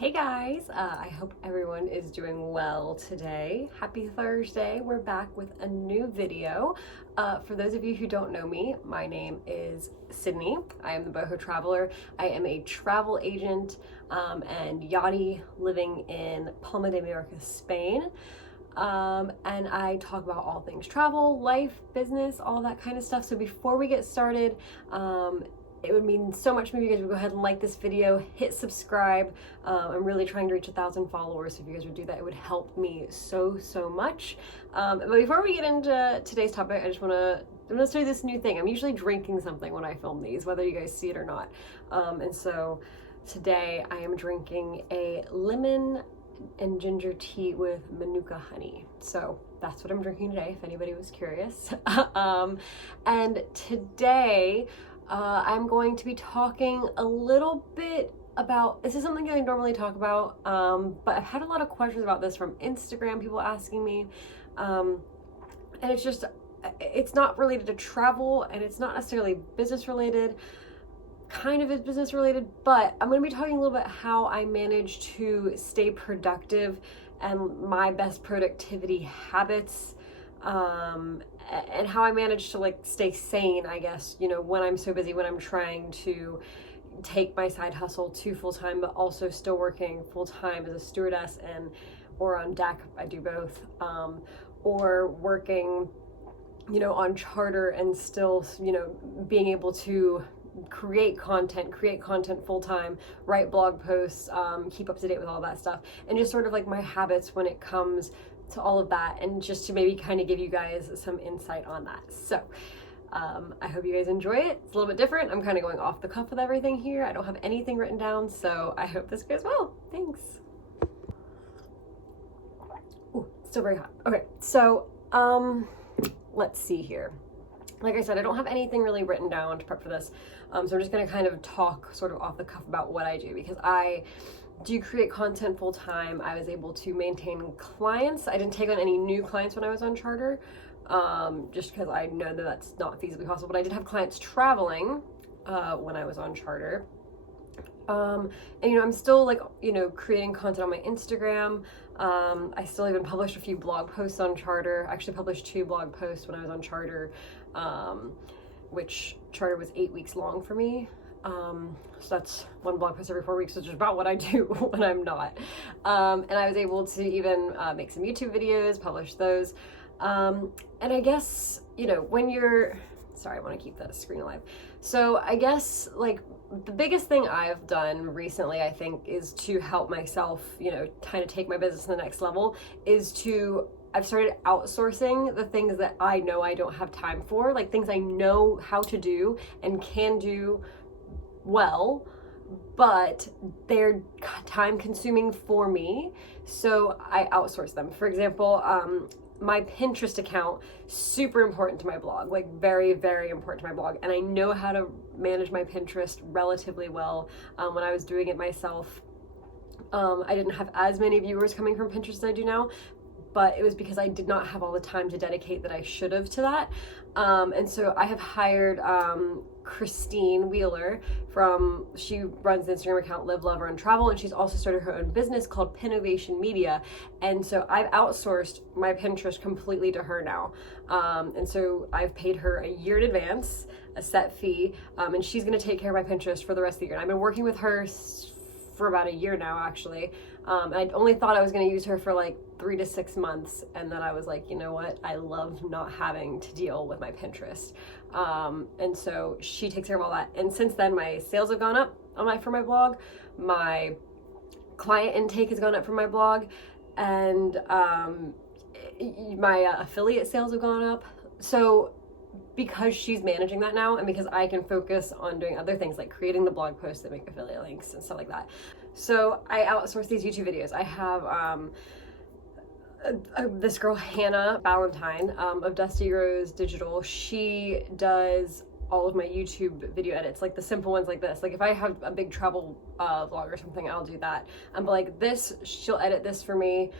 Hey guys, I hope everyone is doing well today. Happy Thursday. We're back with a new video. For those of you who don't know me, my name is Sydney. I am the Boho Traveler. I am a travel agent and yachty living in Palma de Mallorca, Spain. And I talk about all things travel, life, business, all that kind of stuff. So before we get started, it would mean so much to me if you guys would go ahead and like this video, hit subscribe. I'm really trying to reach 1,000 followers, so if you guys would do that, it would help me so much. But before we get into today's topic, I'm gonna start this new thing. I'm usually drinking something when I film these, whether you guys see it or not. And so today I am drinking a lemon and ginger tea with manuka honey. So that's what I'm drinking today, if anybody was curious. And today, I'm going to be talking a little bit about, this is something I normally talk about, but I've had a lot of questions about this from Instagram, people asking me, and it's not related to travel, and it's not necessarily business related, kind of is business related, but I'm going to be talking a little bit how I manage to stay productive and my best productivity habits, and how I manage to stay sane, I guess, when I'm so busy, when I'm trying to take my side hustle to full-time, but also still working full-time as a stewardess or on deck. I do both, or working, on charter and still, being able to create content full-time, write blog posts, keep up to date with all that stuff, and just sort of like my habits when it comes to all of that, and just to maybe kind of give you guys some insight on that. So I hope you guys enjoy it. It's a little bit different. I'm kind of going off the cuff with everything here. I don't have anything written down, so I hope this goes well. Thanks. Ooh, still very hot. Okay, so let's see here. Like I said, I don't have anything really written down to prep for this, so I'm just going to kind of talk sort of off the cuff about what I do, because I do create content full-time. I was able to maintain clients. I didn't take on any new clients when I was on charter, just because I know that that's not feasibly possible, but I did have clients traveling when I was on charter. And I'm still creating content on my Instagram. I still even published a few blog posts on charter. I actually published 2 blog posts when I was on charter, which charter was 8 weeks long for me. So that's 1 blog post every 4 weeks, which is about what I do when I'm not. And I was able to even make some YouTube videos, publish those. And I guess, when you're, sorry, I want to keep that screen alive. So I guess the biggest thing I've done recently, I think, is to help myself, kind of take my business to the next level, I've started outsourcing the things that I know I don't have time for, like things I know how to do and can do well, but they're time consuming for me, so I outsource them. For example, my Pinterest account, super important to my blog, very important to my blog, and I know how to manage my Pinterest relatively well. When I was doing it myself, I didn't have as many viewers coming from Pinterest as I do now, but it was because I did not have all the time to dedicate that I should have to that. And so I have hired Christine Wheeler she runs the Instagram account Live, Love, Run, Travel, and she's also started her own business called Pinnovation Media. And so I've outsourced my Pinterest completely to her now. And so I've paid her a year in advance, a set fee, and she's gonna take care of my Pinterest for the rest of the year. And I've been working with her for about a year now, actually. And I only thought I was going to use her for 3 to 6 months, and then I was like, you know what, I love not having to deal with my Pinterest. And so she takes care of all that, and since then my sales have gone up for my blog, my client intake has gone up for my blog, and my affiliate sales have gone up. So because she's managing that now, and because I can focus on doing other things like creating the blog posts that make affiliate links and stuff like that, so I outsource these YouTube videos. I have this girl Hannah Valentine of Dusty Rose Digital. She does all of my YouTube video edits, the simple ones like this. If I have a big travel vlog or something, I'll do that. But this, she'll edit this for me.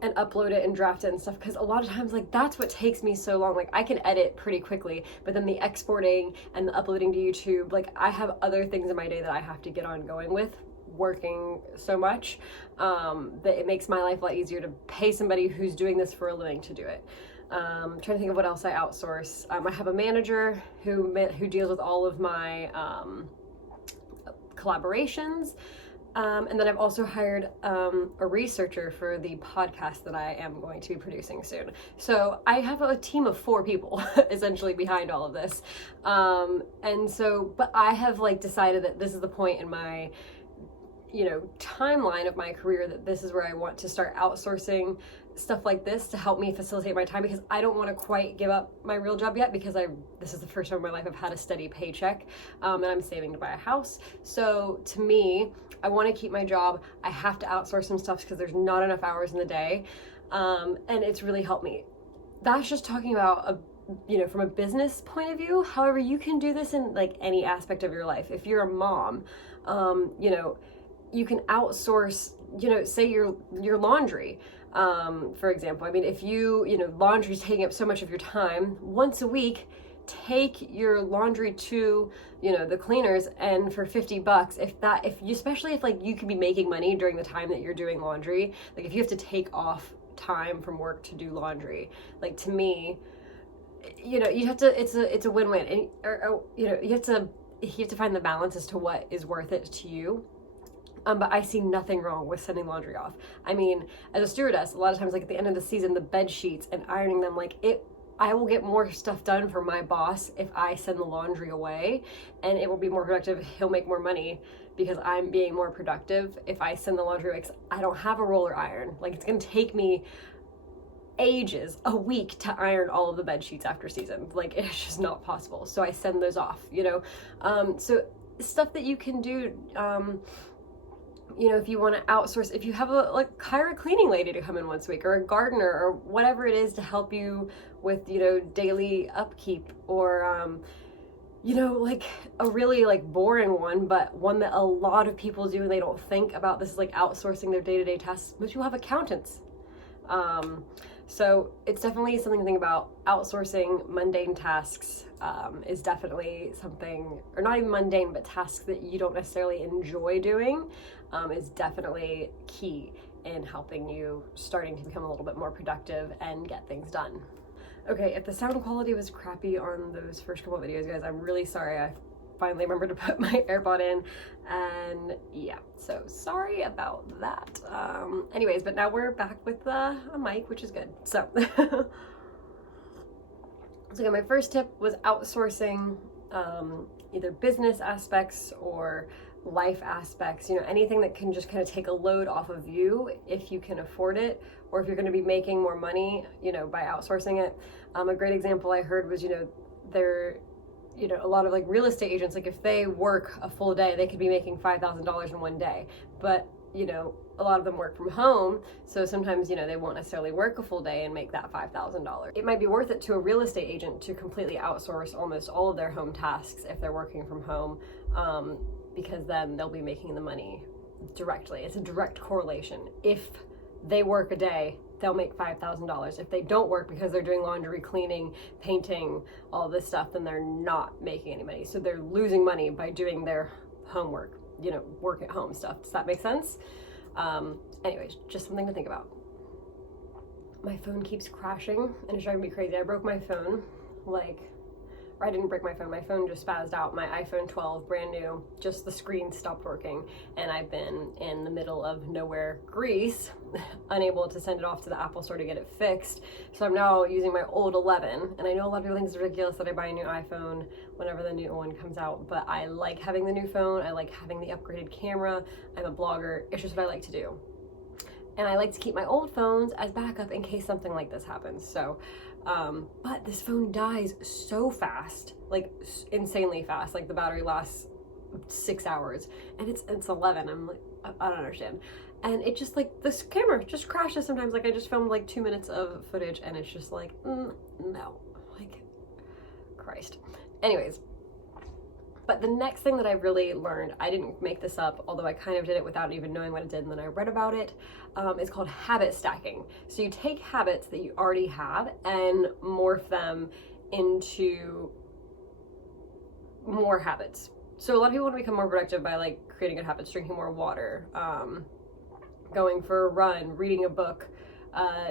And upload it and draft it and stuff, because a lot of times that's what takes me so long. I can edit pretty quickly, but then the exporting and the uploading to YouTube, I have other things in my day that I have to get on going with working so much, that it makes my life a lot easier to pay somebody who's doing this for a living to do it. I'm trying to think of what else I outsource. I have a manager who deals with all of my collaborations. And then I've also hired a researcher for the podcast that I am going to be producing soon. So I have a team of 4 people essentially behind all of this. But I have like decided that this is the point in my, timeline of my career that this is where I want to start outsourcing stuff like this to help me facilitate my time, because I don't want to quite give up my real job yet, because this is the first time in my life I've had a steady paycheck, and I'm saving to buy a house. So to me, I want to keep my job. I have to outsource some stuff because there's not enough hours in the day, and it's really helped me. That's just talking about from a business point of view. However, you can do this in like any aspect of your life. If you're a mom, you can outsource, say your laundry. For example, I mean, if laundry's taking up so much of your time, once a week, take your laundry to, the cleaners, and for $50, especially if like you could be making money during the time that you're doing laundry, like if you have to take off time from work to do laundry, like to me, you have to, it's a win-win, and you have to find the balance as to what is worth it to you. But I see nothing wrong with sending laundry off. I mean, as a stewardess, a lot of times, like at the end of the season, the bed sheets and ironing them, I will get more stuff done for my boss if I send the laundry away, and it will be more productive. He'll make more money because I'm being more productive if I send the laundry away, because I don't have a roller iron. Like, it's going to take me ages, a week, to iron all of the bed sheets after season. Like, it's just not possible. So I send those off, so stuff that you can do, if you want to outsource, if you have hire a cleaning lady to come in once a week, or a gardener, or whatever it is to help you with, daily upkeep, or, a really boring one, but one that a lot of people do and they don't think about. This is outsourcing their day-to-day tasks. Most people have accountants. So it's definitely something to think about. Outsourcing mundane tasks is definitely something, or not even mundane, but tasks that you don't necessarily enjoy doing, is definitely key in helping you starting to become a little bit more productive and get things done. Okay, if the sound quality was crappy on those first couple of videos, guys, I'm really sorry. I finally remembered to put my AirPod in, and yeah, so sorry about that. Anyways, but now we're back with a mic, which is good. So, again, my first tip was outsourcing either business aspects or life aspects, anything that can just kind of take a load off of you if you can afford it, or if you're going to be making more money, by outsourcing it. A great example I heard was, there, a lot of real estate agents, if they work a full day, they could be making $5,000 in one day, but a lot of them work from home, so sometimes they won't necessarily work a full day and make that $5,000. It might be worth it to a real estate agent to completely outsource almost all of their home tasks if they're working from home, because then they'll be making the money directly. It's a direct correlation. If they work a day, they'll make $5,000. If they don't work because they're doing laundry, cleaning, painting, all this stuff, then they're not making any money. So they're losing money by doing their homework, work at home stuff. Does that make sense? Anyways, just something to think about. My phone keeps crashing and it's driving me crazy. I broke my phone, or I didn't break my phone just spazzed out. My iPhone 12, brand new, just the screen stopped working, and I've been in the middle of nowhere, Greece, unable to send it off to the Apple store to get it fixed. So I'm now using my old 11, and I know a lot of people think it's ridiculous that I buy a new iPhone whenever the new one comes out, but I like having the new phone. I like having the upgraded camera. I'm a blogger. It's just what I like to do. And I like to keep my old phones as backup in case something like this happens. So, but this phone dies so fast, insanely fast. The battery lasts 6 hours, and it's 11. I'm I don't understand. And it just this camera just crashes sometimes. I just filmed 2 minutes of footage, and it's just no, Christ. Anyways. But the next thing that I really learned, I didn't make this up, although I kind of did it without even knowing what it did, and then I read about it, is called habit stacking. So you take habits that you already have and morph them into more habits. So a lot of people want to become more productive by like creating good habits, drinking more water, going for a run, reading a book,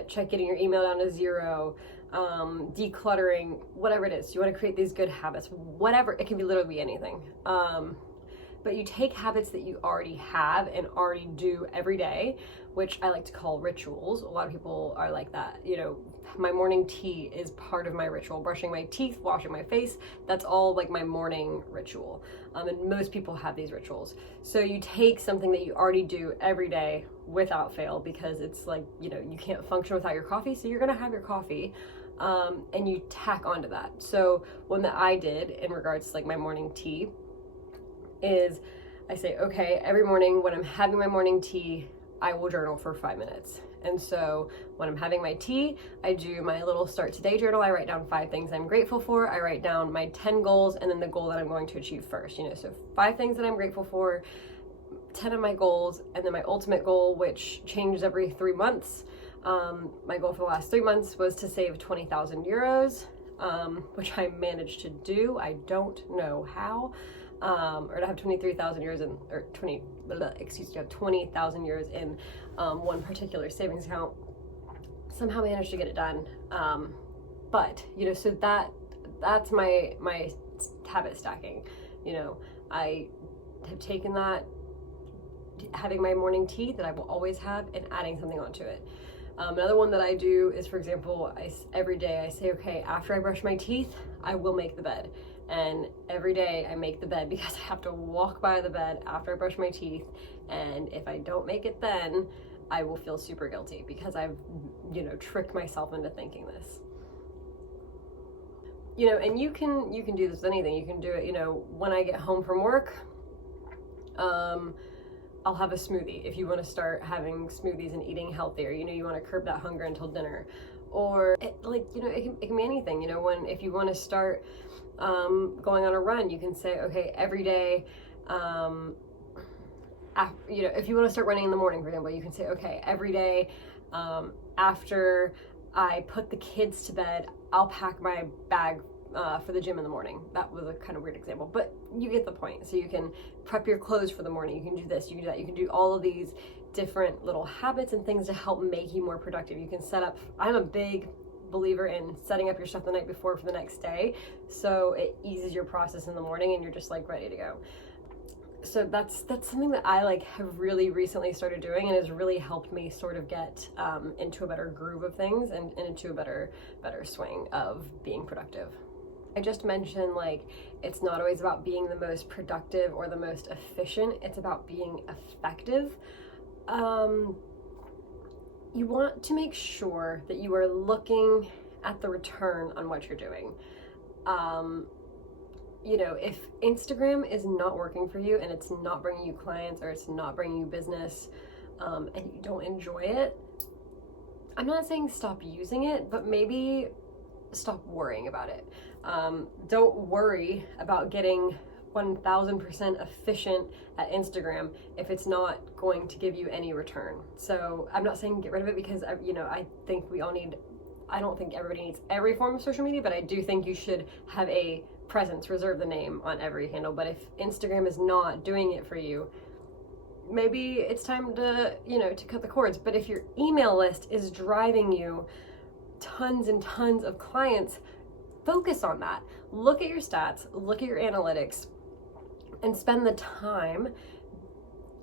getting your email down to 0, decluttering, whatever it is. You want to create these good habits, whatever, it can be literally anything. But you take habits that you already have and already do every day, which I like to call rituals. A lot of people are like that. You know, my morning tea is part of my ritual. Brushing my teeth, washing my face, that's all like my morning ritual. And most people have these rituals. So you take something that you already do every day without fail, because it's like, you know, you can't function without your coffee, so you're gonna have your coffee. And you tack onto that. So one that I did in regards to like my morning tea is I say, okay, every morning when I'm having my morning tea, I will journal for 5 minutes. And so when I'm having my tea, I do my little start today journal. I write down 5 things I'm grateful for. I write down my 10 goals and then the goal that I'm going to achieve first, you know, so 5 things that I'm grateful for, 10 of my goals, and then my ultimate goal, which changes every 3 months. My goal for the last 3 months was to save 20,000 euros, which I managed to do. I don't know how. Or to have 23,000 euros in, or 20,000 euros in one particular savings account. Somehow managed to get it done. But, you know, so that's my habit stacking. You know, I have taken that, having my morning tea that I will always have, and adding something onto it. Another one that I do is, for example, every day I say, okay, after I brush my teeth, I will make the bed. And every day I make the bed because I have to walk by the bed after I brush my teeth. And if I don't make it then, I will feel super guilty because I've, you know, tricked myself into thinking this. You know, and you can do this with anything. You can do it, you know, when I get home from work, I'll have a smoothie. If you want to start having smoothies and eating healthier, you know, you want to curb that hunger until dinner. Or like, you know, it can be anything, you know, if you want to start going on a run, you can say, okay, every day, you know, if you want to start running in the morning, for example, you can say, okay, every day, after I put the kids to bed, I'll pack my bag for the gym in the morning. That was a kind of weird example, but you get the point. So you can prep your clothes for the morning. You can do this, you can do that. You can do all of these different little habits and things to help make you more productive. You can set up, I'm a big believer in setting up your stuff the night before for the next day, so it eases your process in the morning and you're just like ready to go. So that's something that I like have really recently started doing, and has really helped me sort of get into a better groove of things and into a better swing of being productive. I just mentioned, like, it's not always about being the most productive or the most efficient, it's about being effective. You want to make sure that you are looking at the return on what you're doing. You know, if Instagram is not working for you and it's not bringing you clients or it's not bringing you business, and you don't enjoy it, I'm not saying stop using it, but maybe stop worrying about it. Don't worry about getting 1000% efficient at Instagram if it's not going to give you any return. So I'm not saying get rid of it, because you know, I think I don't think everybody needs every form of social media, but I do think you should have a presence, reserve the name on every handle. But if Instagram is not doing it for you, maybe it's time to, you know, to cut the cords. But if your email list is driving you tons and tons of clients, focus on that. Look at your stats, look at your analytics, and spend the time,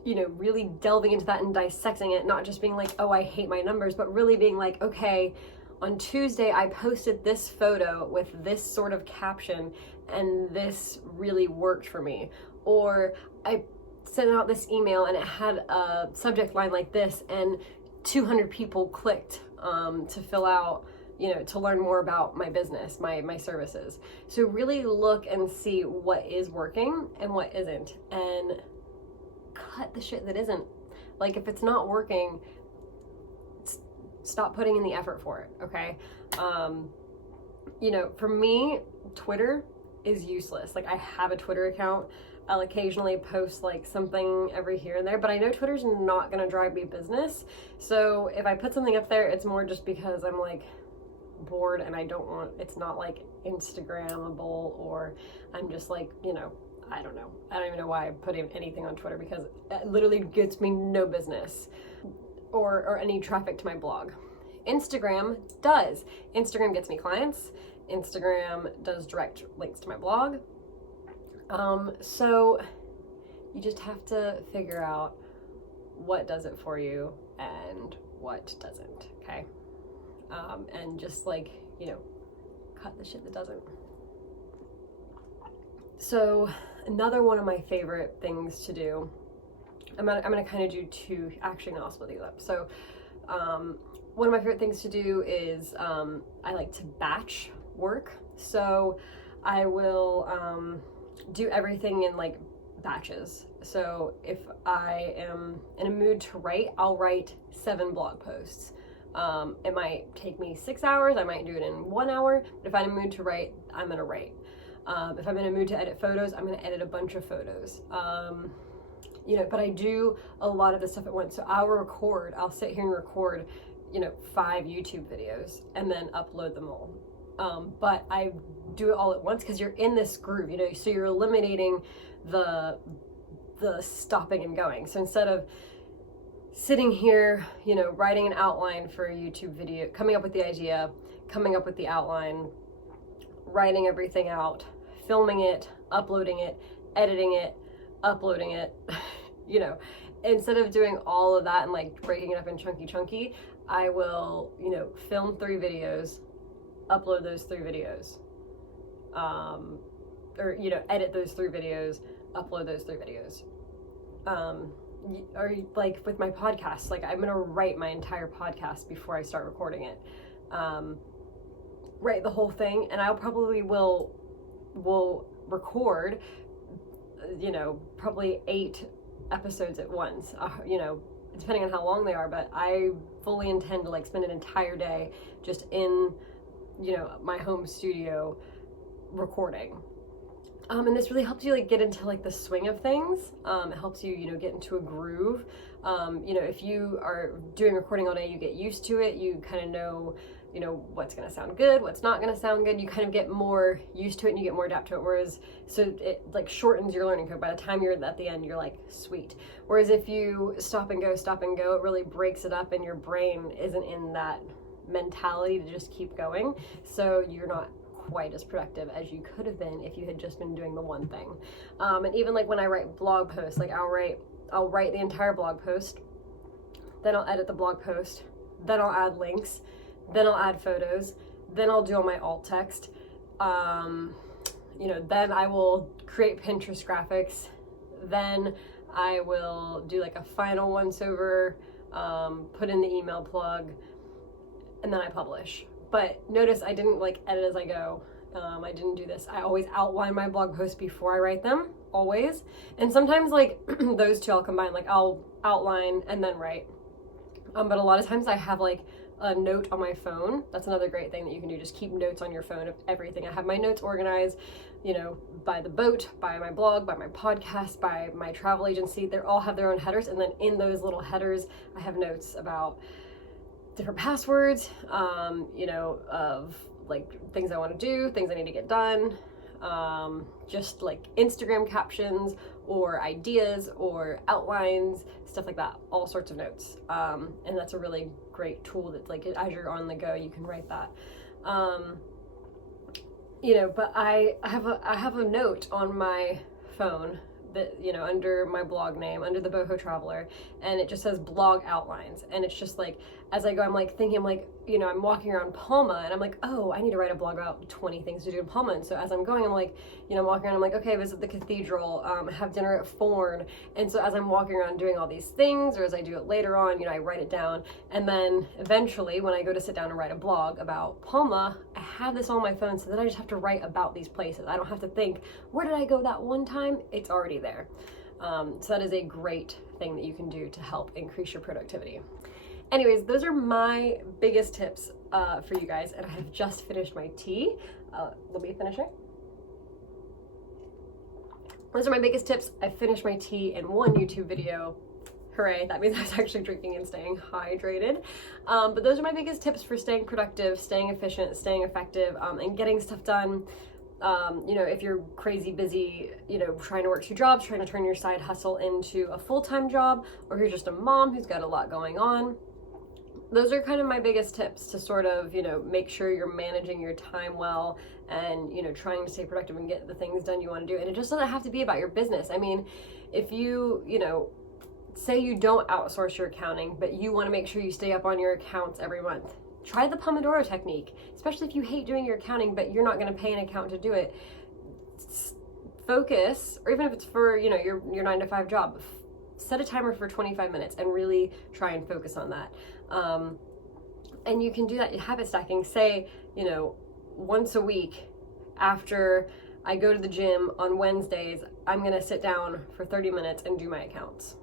you know, really delving into that and dissecting it, not just being like, oh, I hate my numbers, but really being like, okay, on Tuesday I posted this photo with this sort of caption and this really worked for me. Or I sent out this email and it had a subject line like this and 200 people clicked to fill out, you know, to learn more about my business, my services. So really look and see what is working and what isn't, and cut the shit that isn't. Like, if it's not working, stop putting in the effort for it, okay? You know, for me, Twitter is useless. Like, I have a Twitter account. I'll occasionally post like something every here and there, but I know Twitter's not gonna drive me business. So if I put something up there, it's more just because I'm like bored and I don't want, it's not like Instagrammable, or I'm just like, you know, I don't know. I don't even know why I put anything on Twitter, because it literally gets me no business or any traffic to my blog. Instagram does. Instagram gets me clients. Instagram does direct links to my blog. So you just have to figure out what does it for you and what doesn't, okay? And just like, you know, cut the shit that doesn't. So another one of my favorite things to do, I'm gonna kind of do two, actually no, I'll split these up. So one of my favorite things to do is I like to batch work. So I will do everything in like batches. So if I am in a mood to write, I'll write 7 blog posts. It might take me 6 hours, I might do it in 1 hour, but if I'm in a mood to write, I'm gonna write. If I'm in a mood to edit photos, I'm gonna edit a bunch of photos. You know, but I do a lot of the stuff at once. So I'll sit here and record, you know, 5 YouTube videos and then upload them all. But I do it all at once because you're in this groove, you know, so you're eliminating the stopping and going. So instead of sitting here, you know, writing an outline for a YouTube video, coming up with the idea, coming up with the outline, writing everything out, filming it, uploading it, editing it, uploading it, you know, instead of doing all of that and like breaking it up in chunky, I will, you know, film 3 videos, upload those 3 videos, or, you know, edit those 3 videos, upload those 3 videos. Or like with my podcast, like I'm gonna write my entire podcast before I start recording it. Write the whole thing, and I'll probably will record, you know, probably 8 episodes at once, you know, depending on how long they are, but I fully intend to like spend an entire day just in, you know, my home studio recording. And this really helps you like get into like the swing of things. It helps you, you know, get into a groove. You know, if you are doing recording all day, you get used to it. You kind of know, you know, what's going to sound good, what's not going to sound good. You kind of get more used to it and you get more adapt to it. Whereas, so it like shortens your learning curve. By the time you're at the end, you're like, sweet. Whereas if you stop and go, it really breaks it up and your brain isn't in that mentality to just keep going. So you're not quite as productive as you could have been if you had just been doing the one thing. And even like when I write blog posts, like I'll write the entire blog post, then I'll edit the blog post, then I'll add links, then I'll add photos, then I'll do all my alt text, you know, then I will create Pinterest graphics, then I will do like a final once over, put in the email plug, and then I publish. But notice I didn't like edit as I go. I didn't do this. I always outline my blog posts before I write them, always. And sometimes like those two I'll combine, like I'll outline and then write. But a lot of times I have like a note on my phone. That's another great thing that you can do. Just keep notes on your phone of everything. I have my notes organized, you know, by the boat, by my blog, by my podcast, by my travel agency. They all have their own headers. And then in those little headers, I have notes about different passwords, you know, of like things I want to do, things I need to get done, just like Instagram captions or ideas or outlines, stuff like that, all sorts of notes. And that's a really great tool that like as you're on the go, you can write that. You know, but I have a note on my phone that, you know, under my blog name, under the Boho Traveler, and it just says blog outlines. And it's just like, as I go, I'm like thinking, I'm like, you know, I'm walking around Palma and I'm like, oh, I need to write a blog about 20 things to do in Palma. And so as I'm going, I'm like, you know, I'm walking around, I'm like, okay, visit the cathedral, have dinner at Forn. And so as I'm walking around doing all these things, or as I do it later on, you know, I write it down. And then eventually when I go to sit down and write a blog about Palma, I have this on my phone so that I just have to write about these places. I don't have to think, where did I go that one time? It's already there. So that is a great thing that you can do to help increase your productivity. Anyways, those are my biggest tips for you guys, and I have just finished my tea. Let me finish it. Those are my biggest tips. I finished my tea in one YouTube video. Hooray, that means I was actually drinking and staying hydrated. But those are my biggest tips for staying productive, staying efficient, staying effective, and getting stuff done You know, if you're crazy busy, you know, trying to work 2 jobs, trying to turn your side hustle into a full-time job, or you're just a mom who's got a lot going on. Those are kind of my biggest tips to sort of, you know, make sure you're managing your time well and, you know, trying to stay productive and get the things done you want to do. And it just doesn't have to be about your business. I mean, if you know, say you don't outsource your accounting, but you want to make sure you stay up on your accounts every month, try the Pomodoro technique, especially if you hate doing your accounting, but you're not going to pay an accountant to do it. Focus, or even if it's for, you know, your 9-to-5 job, set a timer for 25 minutes and really try and focus on that. And you can do that habit stacking. Say, you know, once a week after I go to the gym on Wednesdays, I'm going to sit down for 30 minutes and do my accounts.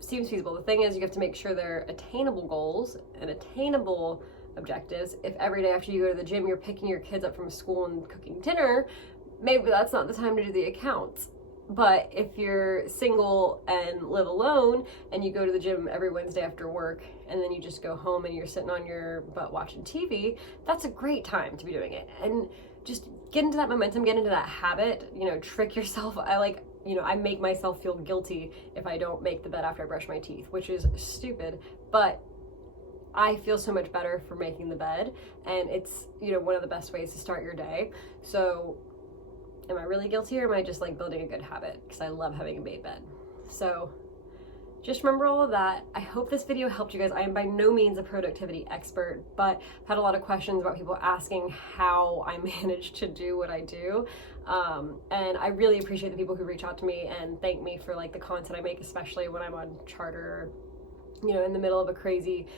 Seems feasible. The thing is, you have to make sure they're attainable goals and attainable objectives. If every day after you go to the gym, you're picking your kids up from school and cooking dinner, maybe that's not the time to do the accounts. But if you're single and live alone and you go to the gym every Wednesday after work and then you just go home and you're sitting on your butt watching TV, that's a great time to be doing it. And just get into that momentum, get into that habit, you know, trick yourself. I make myself feel guilty if I don't make the bed after I brush my teeth, which is stupid, but I feel so much better for making the bed, and it's, you know, one of the best ways to start your day. So am I really guilty, or am I just like building a good habit? Because I love having a made bed. So just remember all of that. I hope this video helped you guys. I am by no means a productivity expert, but I've had a lot of questions about people asking how I manage to do what I do. And I really appreciate the people who reach out to me and thank me for like the content I make, especially when I'm on charter, you know, in the middle of a crazy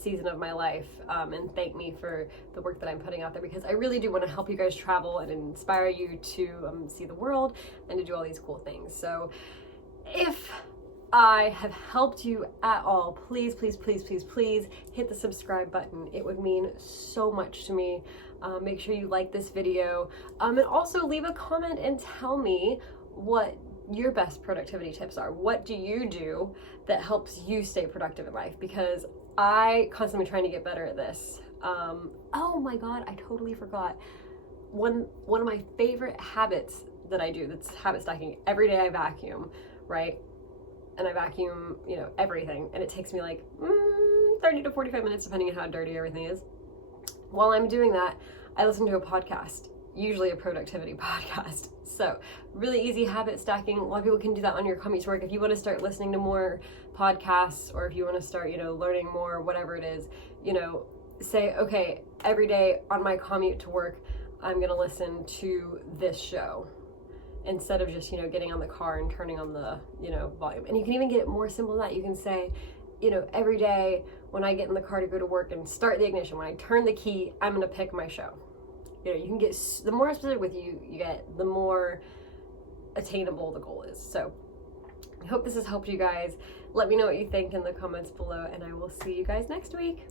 season of my life, and thank me for the work that I'm putting out there, because I really do want to help you guys travel and inspire you to see the world and to do all these cool things. So if I have helped you at all, please, please, please, please, please hit the subscribe button. It would mean so much to me. Make sure you like this video, and also leave a comment and tell me what your best productivity tips are. What do you do that helps you stay productive in life? Because I constantly trying to get better at this. Oh my God, I totally forgot. One of my favorite habits that I do, that's habit stacking. Every day I vacuum, right? And I vacuum, you know, everything. And it takes me like 30 to 45 minutes, depending on how dirty everything is. While I'm doing that, I listen to a podcast, usually a productivity podcast. So really easy habit stacking. A lot of people can do that on your commute to work. If you want to start listening to more podcasts, or if you want to start, you know, learning more, whatever it is, you know, say, okay, every day on my commute to work, I'm going to listen to this show, instead of just, you know, getting on the car and turning on the, you know, volume. And you can even get it more simple than that. You can say, you know, every day when I get in the car to go to work and start the ignition, when I turn the key, I'm going to pick my show. You know, you can get, the more specific with you get, the more attainable the goal is. So I hope this has helped you guys. Let me know what you think in the comments below, and I will see you guys next week.